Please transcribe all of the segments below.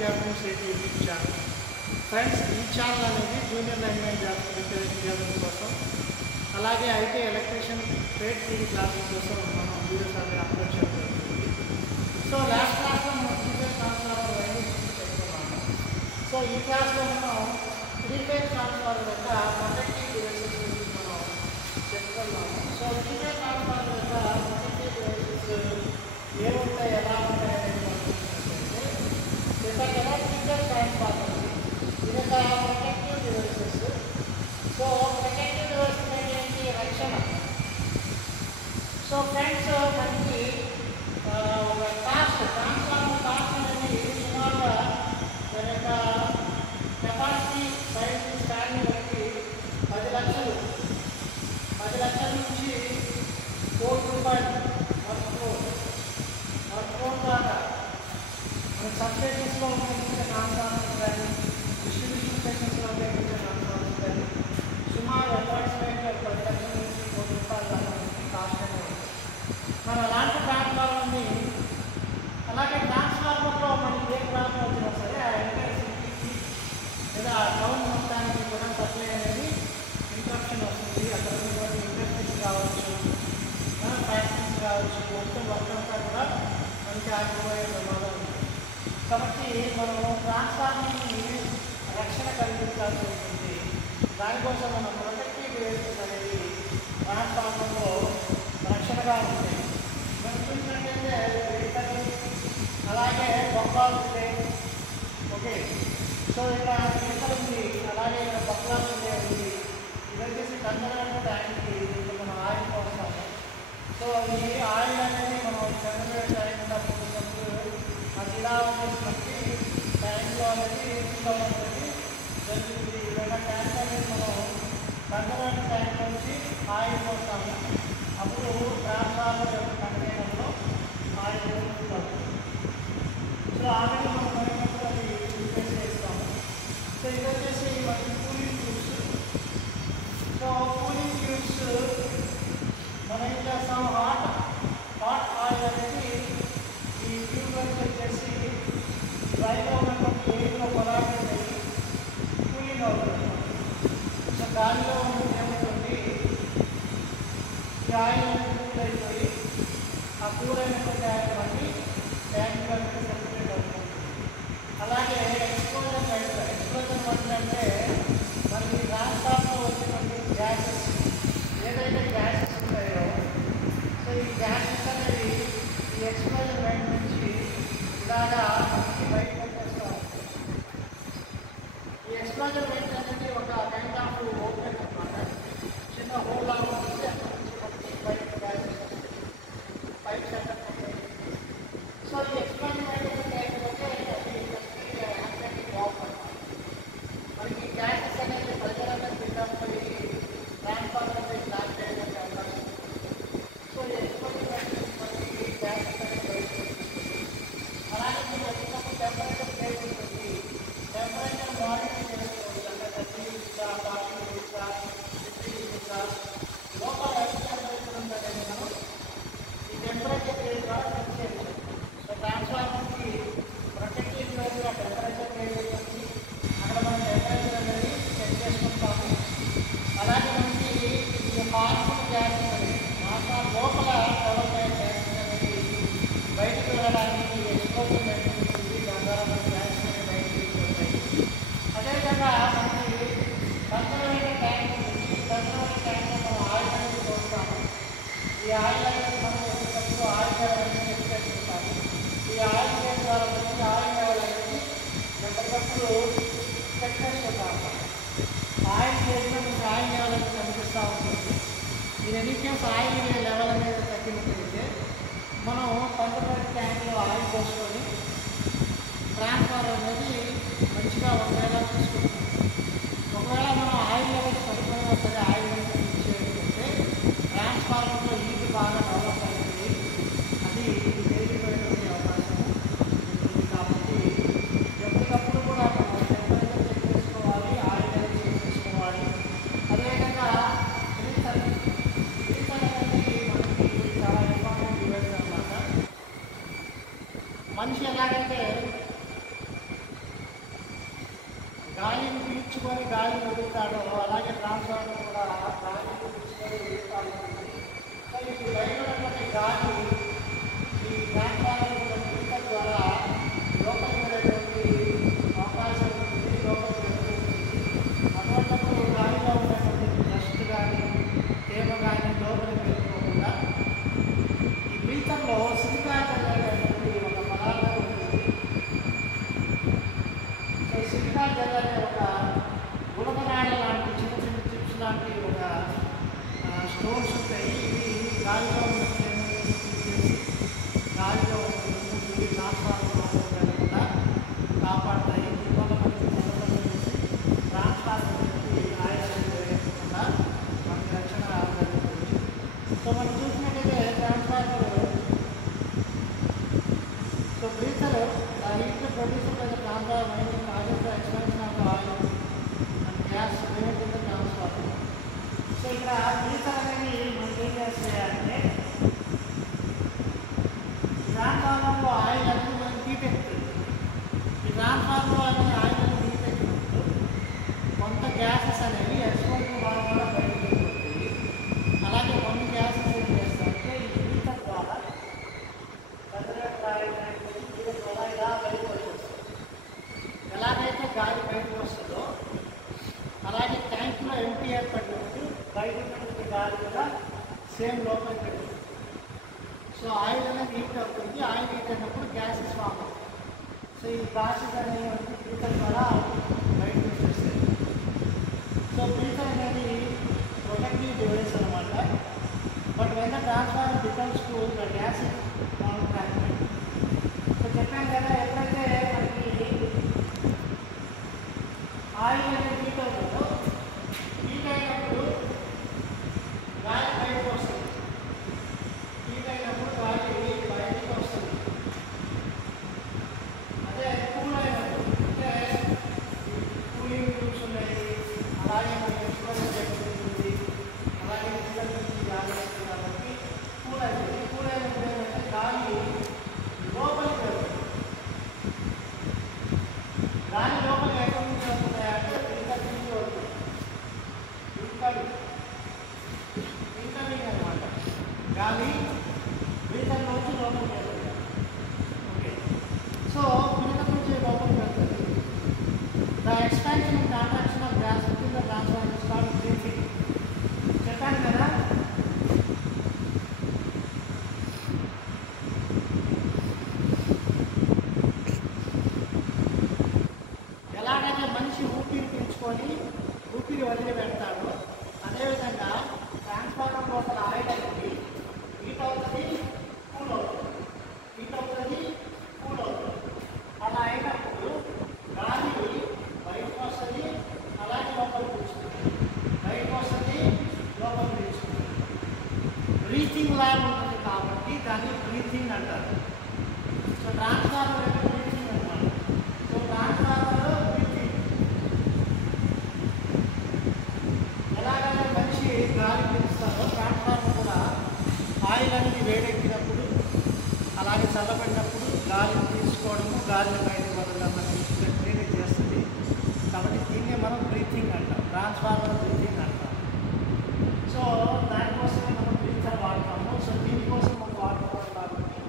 Jobs YouTube channel. Friends, ఈ channel అనేది junior linemen jobs విద్యార్థుల కోసం, అలాగే IT electrician trade theory classes కోసం మనం వీడియోస్ అనేది అప్లోడ్ చేయడం జరుగుతుంది. సో లాస్ట్ క్లాస్లో మనం 3-phase ట్రాన్స్ఫార్మర్ వైండింగ్స్ చెప్పుకున్నాము. సో ఈ క్లాస్లో మనం 3-phase ట్రాన్స్ఫార్మర్ యొక్క ప్రొటెక్టివ్ డివైసెస్ గురించి మనం చెప్పుకున్నాము. సో 3-phase ట్రాన్స్ఫార్మర్ యొక్క ప్రొటెక్టివ్ డివైసెస్ ఏముంటాయి, ఎలా ఉంటాయి అనేది మనం చూసినట్లయితే, చెప్పాను కదా 3-phase ట్రాన్స్ఫార్మర్ ఇది ఒక protective devices. So protective devices అంటే ఏంటి? రక్షణ. సో ఫ్రెండ్స్, మనకి ఒక కాస్ట్ ట్రాన్స్ఫార్మర్ కాస్ట్ అనేది సుమారుగా దాని యొక్క కెపాసిటీ సైజ్ స్టాండ్ని బట్టి 10 లక్షల నుంచి ₹1 crore దాకా మన సబ్స్టేషన్స్లో ఉపయోగించే ట్రాన్స్ఫార్మర్స్ కానీ డిస్ట్రిబ్యూషన్ స్టేషన్స్లో ఉపయోగించే ట్రాన్స్ఫార్మర్స్ కానీ సుమారు అప్రాక్సిమేట్గా 10 లక్షల నుంచి ₹1 దాకా కాస్ట్ అనేది ఉంటుంది. మనం అలాంటి ట్రాన్స్ఫార్మర్ని, అలాగే ట్రాన్స్ఫార్మర్లో మనకి ఏ ప్రాబ్లం వచ్చినా సరే ఆ ఎంటైర్ సిటీకి లేదా టౌన్ మొత్తానికి కూడా సప్లై అనేది ఇంటరప్షన్ వస్తుంది. అక్కడ ఉన్నటువంటి ఇండస్ట్రీస్ కావచ్చు, ఫ్యాక్టరీస్ కావచ్చు, మొత్తం వర్క్ అంతా కూడా మనకి ఆగిపోయే ప్రమాదం ఉంది. కాబట్టి మనం ట్రాన్స్ఫార్మర్ని రక్షణ కల్పించాల్సి ఉంటుంది. దానికోసం మనం ప్రొటెక్టివ్ డివైసెస్ అనేది ట్రాన్స్ఫార్మర్లో రక్షణగా ఉంటాయి. మనం చూసినట్లయితే వెహికల్, అలాగే బొక్కలు ఉంటాయి. ఓకే, సో ఇక్కడ వెహికల్ ఉంది, అలాగే ఇక్కడ బొక్కలు ఉంది. ఇది వచ్చేసి కన్సర్వేటివ్ ట్యాంక్కి మనం ఆయిల్ పోస్తాము. సో ఈ ఆయిల్ అనేది మనం కన్సర్వేటివ్ ట్యాంక్ పోసినప్పుడు అది ఇలా వచ్చేసినట్టు ట్యాంక్లో అనేది ఉంటుంది జరుగుతుంది. ఇలా ట్యాంక్ అనేది మనం కన్సర్వేటివ్ ట్యాంక్ నుంచి ఆయిల్ పోస్తాము. అప్పుడు ట్రాన్స్ఫార్మర్ యొక్క కంటైనర్లో ఆయిల్ పోస్తుంది. సో ఆల్రెడీ మనం మరినప్పుడు అది రిప్లేస్ చేస్తాము. సో ఇది వచ్చేసి మనకి cooling tubes. So cooling tubes మనం ఏం చేస్తాం, హాట్ ఆయిల్ అనేది ఈ ట్యూబ్లోకి వచ్చేసి డ్రైలో ఉన్నటువంటి ఎయిర్లో కొలాబరేట్ అయ్యి కూలింగ్ అవుతుంది. సో గాలిలో ఏమవుతుంది, ఈ ఆయిల్ అనేది కూల్ అయిపోయి ఆ కూల్ అయినటువంటి ఆయిల్ బట్టి ట్యాంక్లో సర్క్యులేట్ అవుతుంది. అలాగే ఎక్స్ప్లోజన్ వంటి అంటే మనకి ట్రాన్స్ఫార్మర్లో వచ్చినటువంటి గ్యాసెస్, ఏదైతే గ్యాసెస్ ఉంటాయో, సో ఈ గ్యాసెస్ అనేవి ఈ ఎక్స్ప్లోజన్ వెంట నుంచి ఇలాగా మనకి బయటకు వచ్చేస్తూ ఉంటుంది. ఈ ఎక్స్ప్లోజన్ వెంట అనేది ఒక కైండ్ ఆఫ్ ఓపెన్ అనమాట. చిన్న హోల్ లాగా ఉంటుంది, అక్కడ నుంచి మనకి బయట గ్యాసెస్ పైప్ సెటప్ ఉంటుంది. సో ఈ ఎక్స్ప్లోజన్ వెంట లేకపోతే అది బాగుంటుంది. మనకి గ్యాసెస్ అనేది ప్రెజర్ అనేది బిల్డప్ పోయి ట్రాన్స్ఫార్మర్ బ్లాక్ చేయడానికి అవకాశం ఉంది. సో ఈ ఎక్స్ప్లోజన్ వెంట మనకి గ్యాసెస్ అనేది బయటకు వస్తుంది. అలాగే మీరు వచ్చినప్పుడు టెంపరేచర్ ప్లేస్ ఉంటుంది. టెంపరేచర్ మానిటర్ చేసుకోవచ్చు. అంటే 30 డిగ్రీసా, 40 డిగ్రీసా, 50 డిగ్రీసా, లోపల ఎంత టెంపరేచర్ ఉందనేది మనం ఈ టెంపరేచర్ ప్లేస్ ద్వారా చెక్ చేయవచ్చు. సో ట్రాన్స్ఫార్మర్కి ప్రొటెక్టివ్ డివైస్గా టెంపరేచర్ ప్లేస్ ఉంటుంది. అక్కడ మనం టెంపరేచర్ అనేది చెక్ చేసుకుంటాము. అలాగే మనకి ఈ హార్మ్ఫుల్ గ్యాసెస్ అనేది లోపల డెవలప్ అయ్యే గ్యాసెస్ అనేది బయటకు వెళ్ళడానికి ఎక్స్పోజర్ ఉంటుంది. దాని ద్వారా మన గ్యాసెస్ అనేవి బయటకు వెళ్ళిపోతాయి. అదేవిధంగా మనకి కన్సర్వేటివ్ ట్యాంక్ ఉంటుంది. ఈ కన్సర్వేటివ్ ట్యాంక్లో మనం ఆయిల్ అనేది పోస్తాము. ఈ ఆయిల్ అనేది మనం వచ్చేటప్పుడు ఆయిల్ లెవెల్ అనేది చెక్ చేసుకుంటాము. ఈ ఆయిల్ చేసిన ద్వారా మనకి ఆయిల్ లెవెల్ అనేది ఎప్పటికప్పుడు చెక్ చేసుకుంటాము. ఆయిల్ చేసిన మనకి ఆయిల్ లెవెల్ అనేది కనిపిస్తూ ఉంటుంది. ఇది ఎనీ కేసు ఆయిల్ లెవెల్ అనేది తగ్గినట్లయితే మనం కన్సర్వేటివ్ ట్యాంక్లో ఆయిల్ పోసుకొని ట్రాన్స్ఫార్మర్ అనేది మంచిగా ఉండేలా చూసుకుంటాం. ఒకవేళ మనం ఆయిల్ లెవెల్స్ సరిపోయినా సరే ఆయిల్ లెవెల్ ఇచ్చేటంటే ట్రాన్స్ఫార్మర్లో హీట్ బాగా డెవలప్ అయిపోయి అది వేడిపోయేటువంటి అవకాశం ఉంటుంది. కాబట్టి ఎప్పటికప్పుడు కూడా మనం టెంపరేచర్ చెక్ చేసుకోవాలి, ఆయిల్ లెవెల్ చెక్ చేసుకోవాలి. అదేవిధంగా గ్రీజర్ అనేది మనకి చాలా ఇంపార్టెంట్ డివైస్ అన్నమాట. మనిషి ఎలాగైతే పీల్చుకొని గాలి వదులుతాడో అలాగే ట్రాన్స్ఫార్మర్ కూడా గాలి పీల్చుకొని వదులుతూ ఉంటుంది. సో ఇది బయట ఉన్నటువంటి గాలి ఈ ట్రాన్స్ఫార్మర్ ఫిల్టర్ ద్వారా లోపలికి వెళ్ళేటువంటి అవకాశం ఉంటుంది, లోపలికి వెళ్తుంది. అటువంటిప్పుడు గాలిలో ఉన్నటువంటి డస్ట్ కానీ తేమ కానీ లోపలికి వెళ్ళిపోకుండా ఈ ఫిల్టర్లో సిలికా అనేటువంటి ఒక పదార్థం ఉంటుంది. సో సిలికా జెల్ అనే ఒక గుణపరాళ్ళ లాంటి చిన్న చిన్న చిప్స్ లాంటి ఒక స్టోన్స్ ఉంటాయి. ఇవి గాలిలో ఉన్న తేమని తీసేసి గాలిలో ఉంటుంది ట్రాన్స్ఫార్మర్ కూడా కాపాడుతాయి. దీనివల్ల మనకి చల్లబడి ట్రాన్స్ఫార్మర్కి ఆయిల్ వేయకుండా మనకి రక్షణ జరుగుతుంది. సో మనం చూసినట్టయితే transformer so breather heat producer by the transformer winding causes the expansion of oil and gas prevent the transformer. So ఇక్కడ బ్రీతర్ అనేది మనకి ఏం చేస్తాయంటే ట్రాన్స్ఫార్మర్లో ఆయిల్ అనేది మనకి హీట్ ఎక్కుతుంది. ఈ ట్రాన్స్ఫార్మర్ అనేది ఆయిల్ అనేది హీట్ ఎక్కినప్పుడు కొంత గ్యాసెస్ అనేవి ఎక్స్పోర్ట్ ద్వారా బయటకు వెళ్ళిపోతాయి. అలాగే కొన్ని గ్యాసెస్ ఏం చేస్తాయంటే ఈ బ్రీతర్ ద్వారా ఇలా బయటకు వచ్చేస్తుంది. ఎలాగైతే గాలి బయటకు వస్తుందో అలాగే ట్యాంక్లో ఎంటీ ఏర్పడినప్పుడు బయట ఉన్నటువంటి గాలి కూడా సేమ్ లోపలికి పెడుతుంది. సో ఆయిల్ అనేది హీట్ అవుతుంది. ఆయిల్ హీట్ అయినప్పుడు గ్యాసెస్ ఫామ్ అవుతుంది. సో ఈ గ్యాసెస్ అనేవి బ్రీతర్ ద్వారా బయటకు వచ్చేస్తాయి. సో బ్రీతర్ అనేది ప్రొటెక్టివ్ డివైస్ అనమాట. But when the transformer becomes to the gas non fragment. So చెప్పాను కదా, ఎప్పుడైతే మనకి ఆయిల్ అనేది హీట్ అవుతుందో హీట్ అయినప్పుడు గాలి బయటకు వస్తుంది. హీట్ అయినప్పుడు గాలి బయటకు వస్తుంది. అదే కూల్ అయినప్పుడు అంటే కూలింగ్ రూమ్స్ ఉన్నాయి, అలాగే మనకి ఎక్స్పోజర్ జరుగుతుంది, అలాగే ఫిల్టర్ నుంచి గాలి వస్తుంది కాబట్టి కూల్ అవుతుంది. కూల్ అయినప్పుడు ఏంటంటే గాలి లోపలికి వెళ్తుంది. గాలి లోపలికి ఎక్కడి నుంచి వస్తున్నాయంటే ఫిల్టర్ నుంచి వస్తుంది. ఇన్కమింగ్ అనమాట. గాలి ఫిల్టర్ నుంచి లోపలికి వెళ్తుంది. ఓకే, సో ఫిల్టర్ నుంచి లోపలికి వెళ్తుంది. The expansion and contraction of gas with the transformer is called breathing. చెప్పాను కదా, ఎలాగైతే మనిషి ఊపిరి పీల్చుకొని ఊపిరి వదిలి పెడతాడో అదేవిధంగా ట్రాన్స్ఫార్మర్ లోపల ఆయిల్ అనేది హీట్ అవుతుంది, కూల్ అవుతుంది, హీట్ అవుతుంది, కూల్ అవుతుంది. అలా అయినప్పుడు గాలి బయటకు వస్తుంది, అలాగే లోపల పీల్చుతుంది, బయటకు వస్తుంది, లోపల పీల్చుతుంది. బ్రీతింగ్ లాగా ఉంటుంది కాబట్టి దాన్ని బ్రీతింగ్ అంటారు. సో ట్రాన్స్ఫార్మర్ అంటే బ్రీతింగ్ అనమాట. So transformer breathing. ఎలాగైతే మనిషి గాలి పీలుస్తారో ట్రాన్స్ఫార్మర్ కూడా ఆయిల్ అనేది వేడెక్కినప్పుడు అలాగే చల్లబడినప్పుడు గాలిని తీసుకోవడము, గాలిని బయటకు వదలడం అనేది చేస్తుంది. కాబట్టి దీన్నే మనం బ్రీతింగ్ అంటాం, ట్రాన్స్ఫార్మర్ బ్రీతింగ్ అంటాం. సో దానికోసమే మనం బ్రీతర్ వాడతాము. సో దీనికోసం మనం వాడుతున్నాం కాబట్టి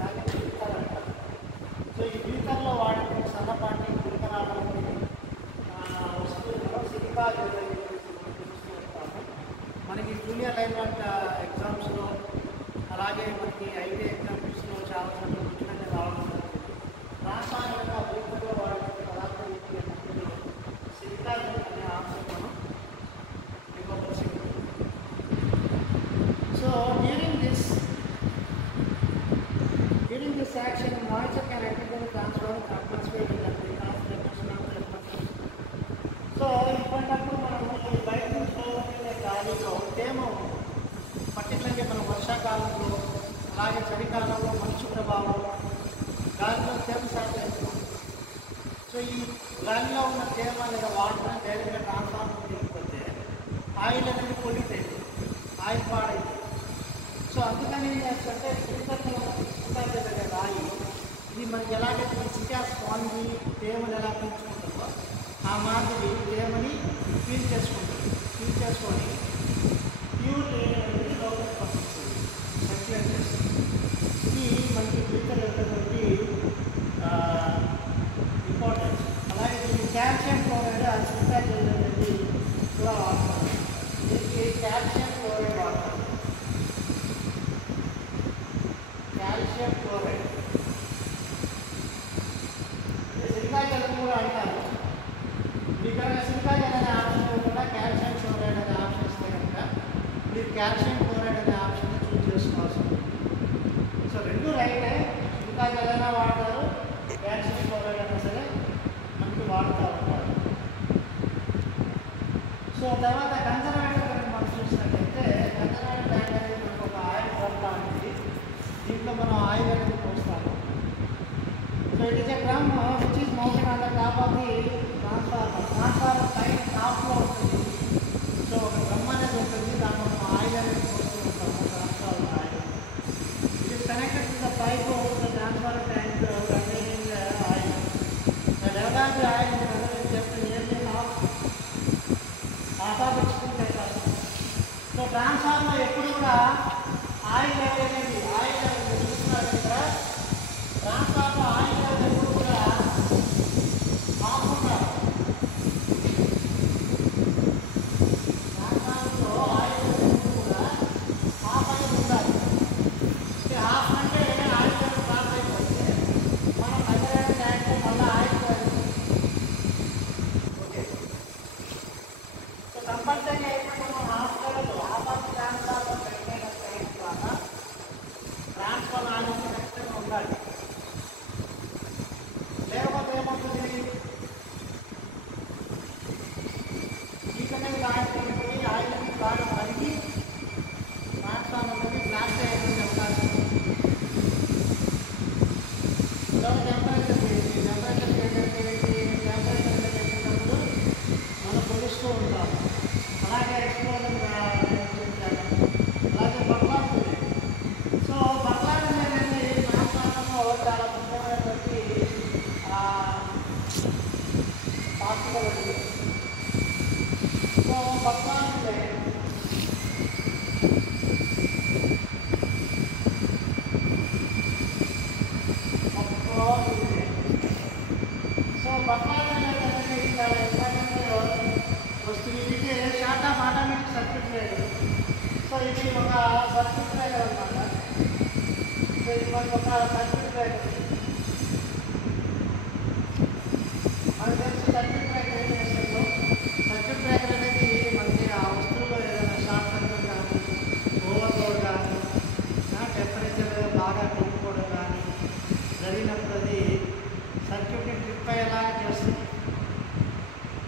దాన్ని బ్రీతర్ అంటాం. సో ఈ బ్రీతర్లో వాడే సన్నపాటి గురికరాలని వస్తువులు సిలికా జెల్ చూస్తూ ఉంటాము. మనకి జూనియర్ లైన్మెంట్ ఎగ్జామ్స్లో అలాగే మనకి ఐటీ ఎగ్జామ్స్లో చాలా సార్లు ముఖ్యంగా రావడం జరుగుతుంది. రాష్ట్రాలుగా బ్రీతర్లో వాడే పదార్థం సిలికా జెల్ అనే ఆప్షన్ మనం ఇవ్వవచ్చు. So during this action, moisture can enter the transfer of atmosphere in the reduction of the atmosphere. So ఇప్పటికప్పుడు మనము ఈ బయట నుంచి పోగొట్టే గాలిలో తేమ ఉంటుంది. పర్టికులర్గా మనం వర్షాకాలంలో అలాగే చలికాలంలో మంచు ప్రభావం గాలిలో తేమ శాతం ఎక్కువ. సో ఈ గాలిలో ఉన్న తేమ లేదా వాటర్ డైరెక్ట్గా ట్రాన్స్ఫార్మర్ తీసుకొస్తే ఆయిల్ అనేది పొల్యూట్ అవుతుంది, ఆయిల్ పాడైంది. సో అందుకని ఏం చేస్తుంటే రాయి ఇది మనకి ఎలాగైతే సిలికా స్పాంజి తేమను ఎలా పీల్చుకుంటుందో ఆ మాదిరి తేమని ఫీల్ చేసుకుంటుంది. ఫీల్ చేసుకొని ప్యూర్ ఎయిర్ అనేది లోపలికి పంపిస్తుంది, సర్క్యులేట్ చేస్తుంది. ఇది మనకి ఫ్యూచర్ ఉన్నటువంటి ఇంపార్టెన్స్. అలాగే దీనికి కాల్షియం క్లోరైడ్ సిలికా జెల్ అనేది కూడా వాడతారు. దీనికి కాల్షియం క్లోరైడ్ వాడతారు. కాల్షియం క్లోరైడ్ సిలికా జెల్ కూడా అంటారు. మీకు కనుక సిలికా జెల్ అనే ఆప్షన్ ఇవ్వకుండా కాల్షియం క్లోరైడ్ అనే ఆప్షన్ ఇస్తే కనుక మీరు కాల్షియం క్లోరైడ్ అనే ఆప్షన్ చూస్ చేసుకోవాల్సి ఉంటుంది. సో రెండు రైటే, సిలికా జెల్ అయినా వాడతారు, కాల్షియం క్లోరైడ్ అయినా సరే మనకి వాడుతూ ఉంటారు. సో తర్వాత కన్జర్వేటివ్ కనుక మనం చూసినట్లయితే కన్జర్వేటివ్ ట్యాంక్ అనేది మనకు ఒక ఆయిల్ డ్రమ్ లాంటిది. దీంట్లో మనం ఆయిల్ అనేది పోస్తాము. So it is a drum which is mounted on the top of the transformer. Transformer పైన టాప్లో ఉంటుంది. సో ఒక డ్రమ్ అనేది ఉంటుంది, దాంట్లో మనం ఆయిల్ అనేది పోస్తూ ఉంటాము, transformer oil. It is connected to the pipe of the transformer tank containing oil. The level of the oil just nearly half of experience అవుతుంది. సో ట్రాన్స్ఫార్మర్ ఎప్పుడు కూడా ఆయిల్ లెవెల్ అనేది ఆయిల్ లెవెల్ చూస్తున్నారు కదా, transformer oil level ఎప్పుడు కూడా half ఉండాలి. ట్రాన్స్ఫార్మర్లో ఆయిల్ లెవెల్ ఎప్పుడు కూడా హాఫ్ అనేది ఉండాలి. హాఫ్ అంటే ఆయిల్ లెవెల్ డ్రాప్ అయిపోతే మనం కన్జర్వేటివ్ ట్యాంక్లో మళ్ళీ ఆయిల్ ఓకే. సో కంపల్సరీ అయితే మనం half level half of transformer పెట్టిన ట్యాంక్ ద్వారా ట్రాన్స్ఫార్మర్ ఆయిల్ ఖచ్చితంగా ఉండాలి. లేకపోతే ఏమవుతుంది, హీట్ అనేది బాగా పెరిగిపోయి ఆయిల్ అనేది బాగా మరిగి ట్రాన్స్ఫార్మర్ అనేది బ్లాస్ట్ అయ్యేటువంటి అవకాశం ఉంది. టెంపరేచర్ పెట్టినప్పుడు మనం కొలుస్తూ ఉంటాము. అలాగే ఎక్స్ప్లోజన్ అలాగే బర్లాడుతుంది. సో బర్లాడ్ అనేది ట్రాన్స్ఫార్మర్లో చాలా ముఖ్యమైనటువంటి పాత్ర ఉంది. సో బర్లాడుతుంది సో బర్లాడ్ అనేది చాలా ఇంపార్టెంట్ వస్తుంది. ఇది short of automatic circuit breaker. So ఇది ఒక సర్క్యూట్ బ్రేకర్ అనమాట. సో ఇది మనకు ఒక సర్క్యూట్ బ్రేకర్. మనకు తెలిసి సర్క్యూట్ బ్రేకర్ ఏం చేస్తుందో, సర్క్యూట్ బ్రేకర్ అనేది మనకి ఆ వస్తువులో ఏదైనా షార్ట్ సర్క్యూట్ కానీ ఓవర్లోడ్ కానీ టెంపరేచర్ బాగా పెరిగిపోవడం కానీ జరిగినప్పుడు అది సర్క్యూట్ని ట్రిప్ అయ్యేలా చేస్తుంది.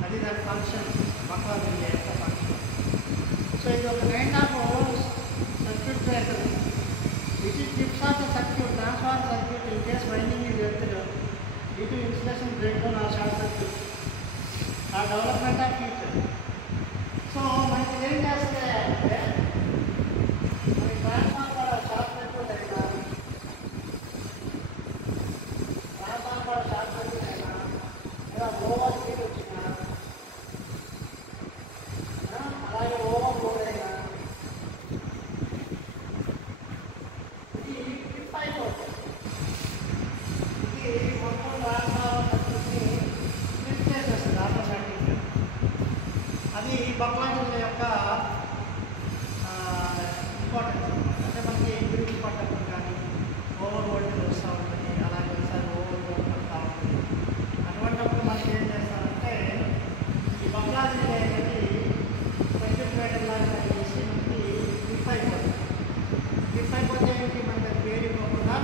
అది దాని ఫంక్షన్, బక్లా రిలే యొక్క ఫంక్షన్. సో ఇది ఒక kind of circuit breaker which is trips off the circuit transformer circuit in case winding is earthed due to insulation break down or short circuit or development of future. So మనకి ఏం చేస్తే అంటే మనకి transformer short circuit అయినా transformer short circuit అయినా లేదా over heat వచ్చినా అలాగే ఓవర్ లోడ్ అయినా ఇది ట్రిప్ అయిపోతుంది. ఇది మొత్తం ట్రాన్స్ఫార్మర్ సర్క్యూట్ని ట్రిప్ చేసేస్తుంది ఆటోమేటిక్గా. అది బక్లాజిల్ యొక్క ఇంపార్టెన్స్ అనమాట. అంటే మనకి విరిగి పడ్డప్పుడు కానీ ఓవర్ వోల్టేజ్ వస్తూ ఉంటుంది, అలాగే ఒకసారి ఓవర్ లోడ్ పడుతూ ఉంటుంది. అటువంటిప్పుడు మనకి ఏం చేస్తారంటే ఈ బక్లాజిల్ అనేది సర్క్యూట్ బ్రేకర్ లాగా చేసి మనకి ట్రిప్ అయిపోతుంది. ట్రిప్ అయిపోతే మనకి అది పేరుకోకుండా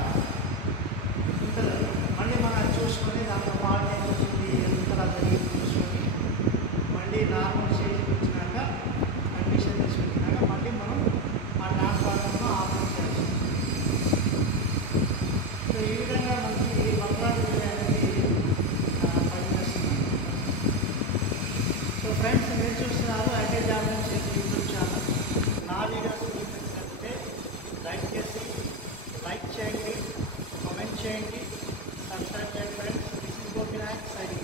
ఉంటుంది. మళ్ళీ మనం చూసుకొని దాంట్లో వాల్టేజ్ వచ్చింది ఎంత జరిగింది చూసుకొని మళ్ళీ నార్మల్ స్టేజ్కి వచ్చినాక కండిషన్ తీసుకొచ్చినాక మళ్ళీ మనం ఆ ట్రాన్స్ఫార్మర్ను ఆపరేట్ చేయాల్సి ఉంటుంది. సో ఈ విధంగా మనకి బక్లాజిల్ అనేది పనిచేస్తుంది. సో ఫ్రెండ్స్, మీరు చూస్తున్నారు ఐటీ జాబ్ యూట్యూబ్ ఛానల్. నా వీడియోస్ మీకు నచ్చినట్లయితే లైక్ చేయండి, కామెంట్ చేయండి, సబ్స్క్రైబ్ చేయండి friends. This is Gopinath signing.